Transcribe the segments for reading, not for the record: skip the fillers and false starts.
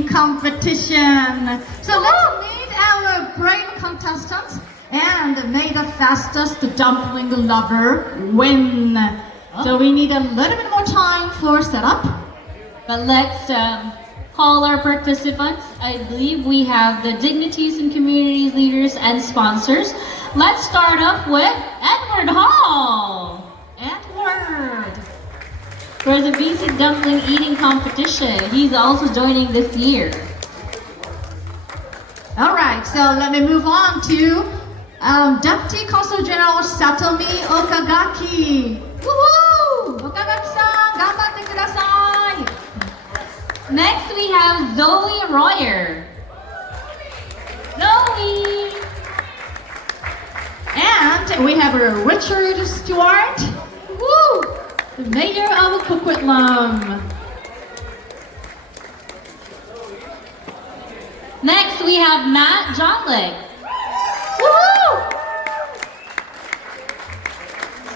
eating competition. So let's meet our brave contestants and may the fastest dumpling lover win. So we need a little bit more time for setup. But let's call our participants. I believe we have the dignities and communities leaders and sponsors. Let's start off with Edward Hall. Edward. For the BC Dumpling Eating Competition. He's also joining this year. All right, so let me move on to Deputy Consul General Satomi Okagaki. Woohoo! Okagaki-san, ganbatte kudasai. Next we have Zoe Royer. Zoe! And we have Richard Stewart. Woo! The mayor of Coquitlam. Next we have Matt Johnlick. Woohoo!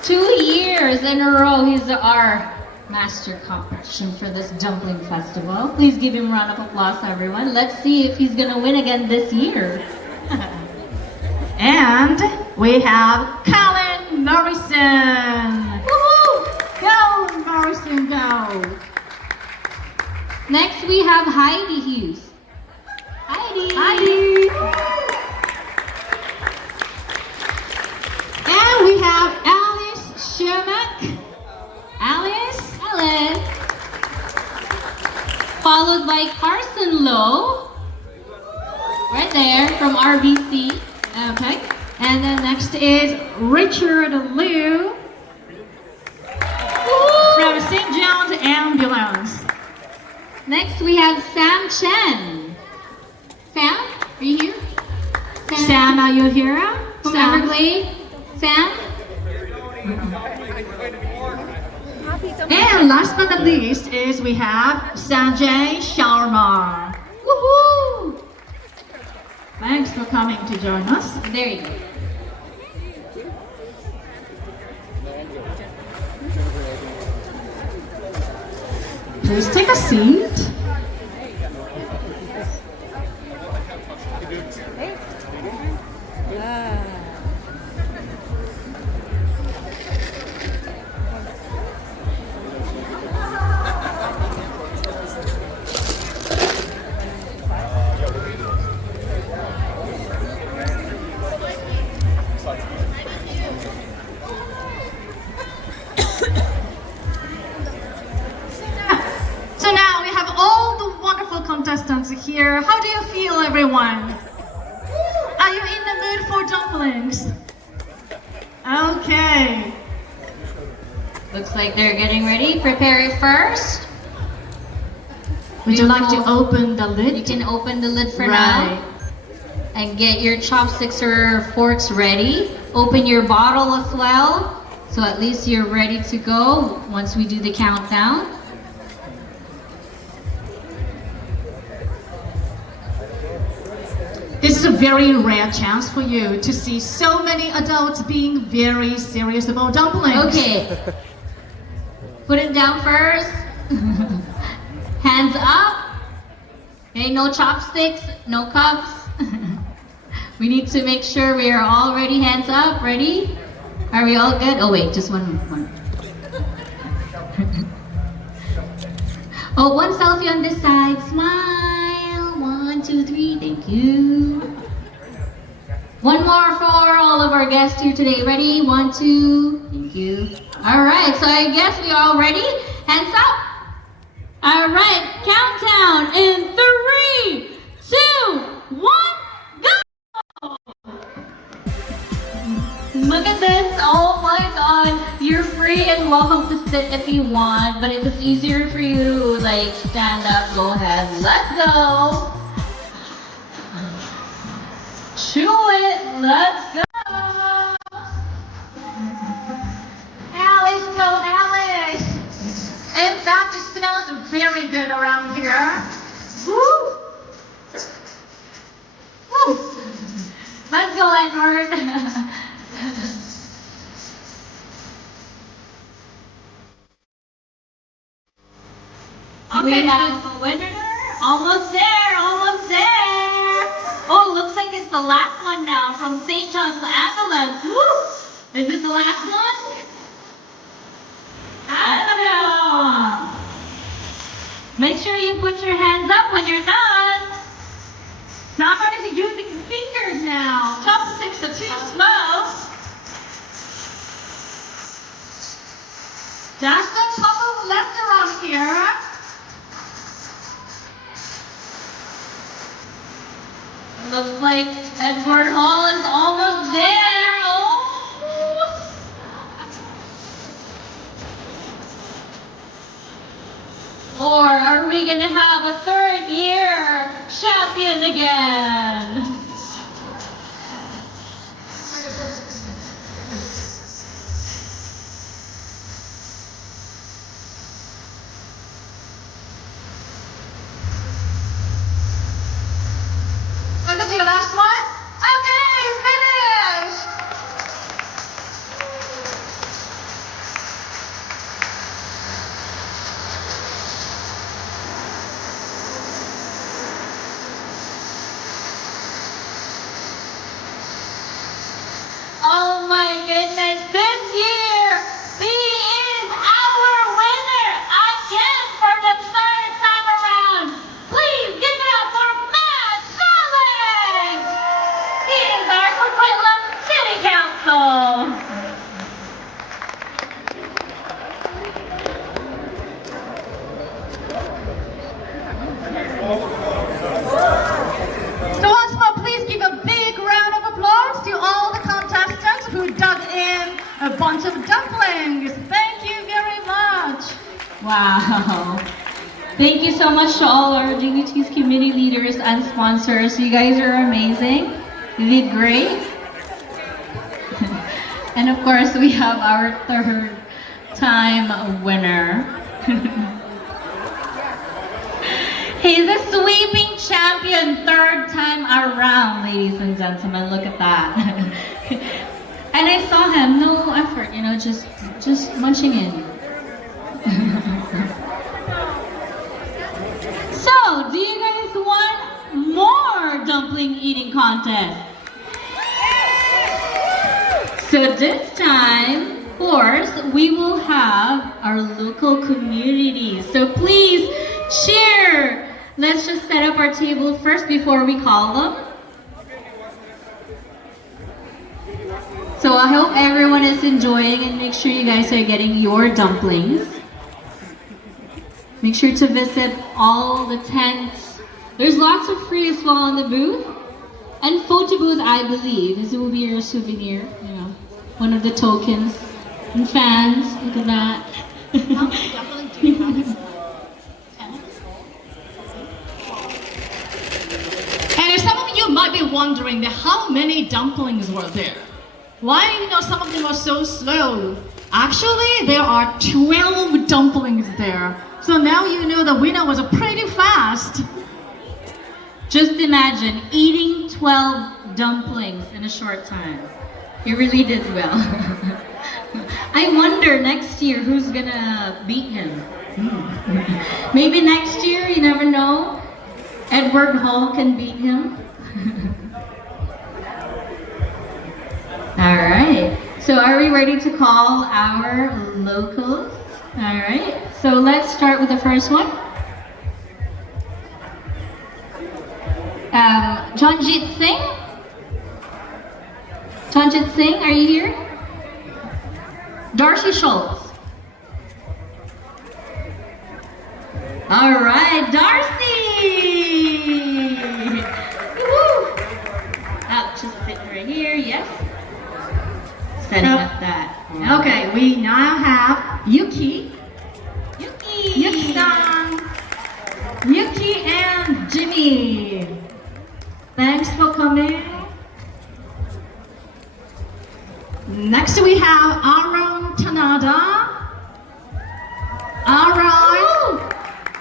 2 years in a row, he's our master competition for this dumpling festival. Please give him a round of applause, everyone. Let's see if he's gonna win again this year. And we have Colin Morrison. Woohoo! Go, Morrison, go! Next we have Heidi Hughes. Heidi! And we have Alice Shermack. Alice? Followed by Carson Lowe. Right there from RBC. Okay. And then next is Richard Liu. From St. John's Ambulance. Next we have Sam Chen. Sam, are you here? Sam, are you here? From Sam. Everglade. Sam? And last but not least is we have Sanjay Sharma. Woohoo! Thanks for coming to join us. There you go. Please take a seat. So now we have all the wonderful contestants here. How do you feel, everyone? Are you in the mood for dumplings? Okay. Looks like they're getting ready. Prepare it first. Would you like to open the lid? You can open the lid for now. And get your chopsticks or forks ready. Open your bottle as well. So at least you're ready to go once we do the countdown. This is a very rare chance for you to see so many adults being very serious about dumplings. Okay. Put it down first. Hands up. Okay, no chopsticks, no cups. We need to make sure we are all ready. Hands up, ready? Are we all good? Oh wait, just one. Oh, one selfie on this side. Smile. 1, 2, 3. Thank you. One more for all of our guests here today. Ready? 1, 2. Thank you. All right. So I guess we are all ready. Hands up. All right. Countdown in 3, 2, 1. Go! Look at this. Oh my God. You're free and welcome to sit if you want, but if it's easier for you to like stand up, go ahead. Let's go. Chew it. Let's go. Alice, go Alice. In fact, it smells very good around here. Woo. Woo. Let's go, Edward. We have a winner, almost there. the last one now from St. John's Ambulance. Woo! Is this the last one? Annabelle! Make sure you put your hands up when you're done. Not going to use your fingers now. Chopsticks are too small. Just a couple left around here. Looks like Edward Hall is almost there. Oh. Or are we going to have a third year champion again? And this is your last one? Okay, finish! Oh my goodness, this year, he is our winner again for the third time around. Please give it up for Matt Sullivan. He is our Coquitlam City Council. So once more, please give a big round of applause to all the contestants who dug in a bunch of dumplings. Thank you very much. Wow. Thank you so much to all our GUT's community leaders and sponsors. You guys are amazing. You did great. And of course, we have our third time winner. He's a sweeping champion third time around, ladies and gentlemen. Look at that. And I saw him, no effort, you know, just munching in. So, do you guys want more dumpling eating contest? So this time, of course, we will have our local communities. So please cheer. Let's just set up our table first before we call them. So I hope everyone is enjoying and make sure you guys are getting your dumplings. Make sure to visit all the tents. There's lots of free as well in the booth. And photo booth, I believe. This will be your souvenir, you know, one of the tokens. And fans, look at that. How many dumplings do you have? 10? And some of you might be wondering that how many dumplings were there? Why, some of them are so slow? Actually, there are 12 dumplings there. So now you know the winner was pretty fast. Just imagine eating 12 dumplings in a short time. You really did well. I wonder next year who's gonna beat him. Maybe next year, you never know. Edward Hall can beat him. All right. So are we ready to call our locals? All right. So let's start with the first one. Janjit Singh? Janjit Singh, are you here? Darcy Schultz. All right, Darcy! Woo! Just sit right here, yes. Setting up that. Okay, we now have Yuki. Yuki! Yuki-san. Yuki and Jimmy. Thanks for coming. Next we have Aaron Tanada. Aaron.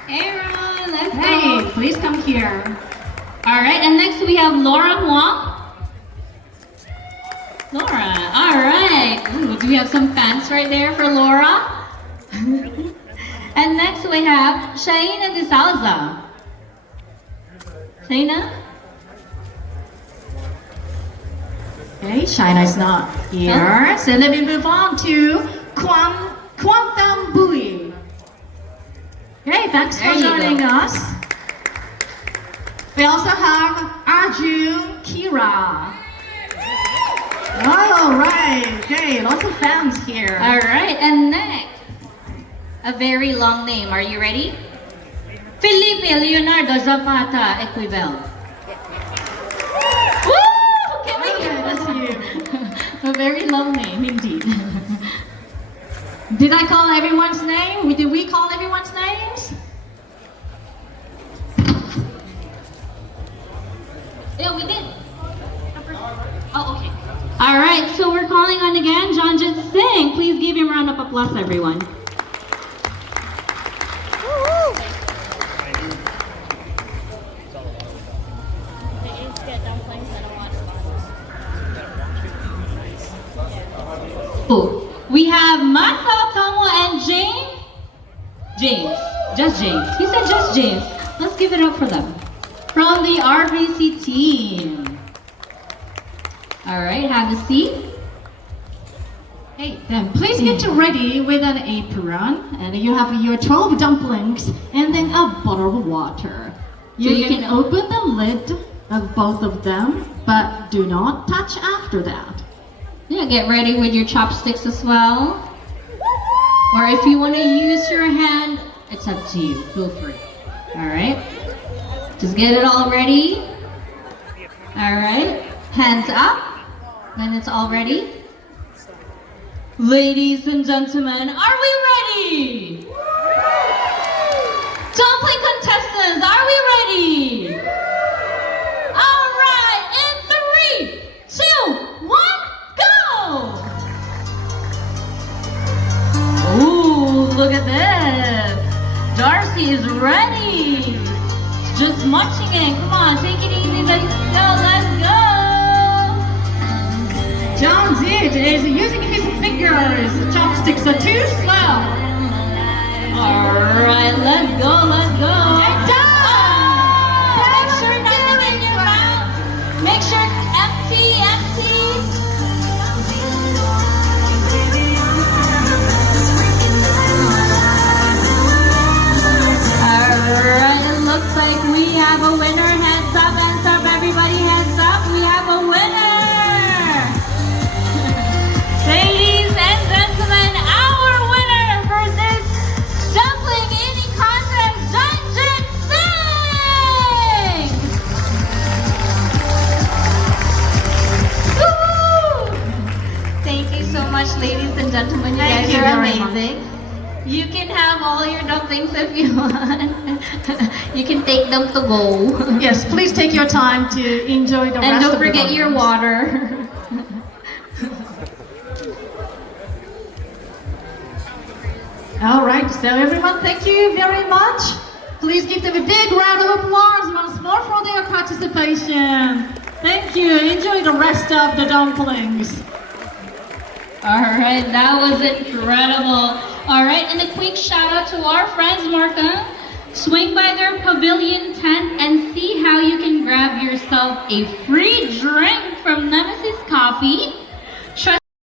Aaron, let's Hey, go. please come here. All right, and next we have Laura Huang. Laura, all right. Ooh, do we have some fans right there for Laura? And next we have Shaina De Salza. Shaina? Okay, China is not here. So let me move on to Quantum Bui. Okay, thanks for There you joining go. us. We also have Arjun Kira. All right, okay, lots of fans here. All right, and next, a very long name. Are you ready? Felipe Leonardo Zapata Equivel. Woo! Can we Okay, that's you. A very long name indeed. Did I call everyone's name? Did we call everyone's names? Yeah, we did. Oh, okay. All right, so we're calling on again Janjit Singh. Please give him a round of applause, everyone. Ooh, we have Masa Tomo and James. Just James. He said just James. Let's give it up for them. From the RBC team. All right, have a seat. Hey, then please get ready with an apron, and you have your 12 dumplings, and then a bottle of water. You can open the lid of both of them, but do not touch after that. Yeah, get ready with your chopsticks as well. Or if you want to use your hand, it's up to you. Feel free. All right. Just get it all ready. All right. Hands up. When it's all ready. Ladies and gentlemen, are we ready? Dumpling contestants, are we ready? All right. In 3, 2, 1, go! Ooh, look at this. Darcy is ready. Just munching it. Come on, take it easy. Let's go, let's go. John Zid is using his fingers. The chopsticks are too slow. Alright, let's go, let's go. Get down! Make sure nothing in your mouth. Make sure empty, empty. Alright, it looks like we have a winner. Hands up, everybody, hands up. We have a winner. Ladies and gentlemen, our winner for this dumpling eating contest, Janjit Singh! Woo! Thank you so much, ladies and gentlemen. You Thank guys you are very amazing. You can have all your dumplings if you want. You can take them to go. Yes, please take your time to enjoy the And rest don't of the forget your dumplings. water. All right, so everyone, thank you very much. Please give them a big round of applause once more for their participation. Thank you. Enjoy the rest of the dumplings. Alright, that was incredible. Alright, and a quick shout out to our friends, Martha. Swing by their pavilion tent and see how you can grab yourself a free drink from Nemesis Coffee.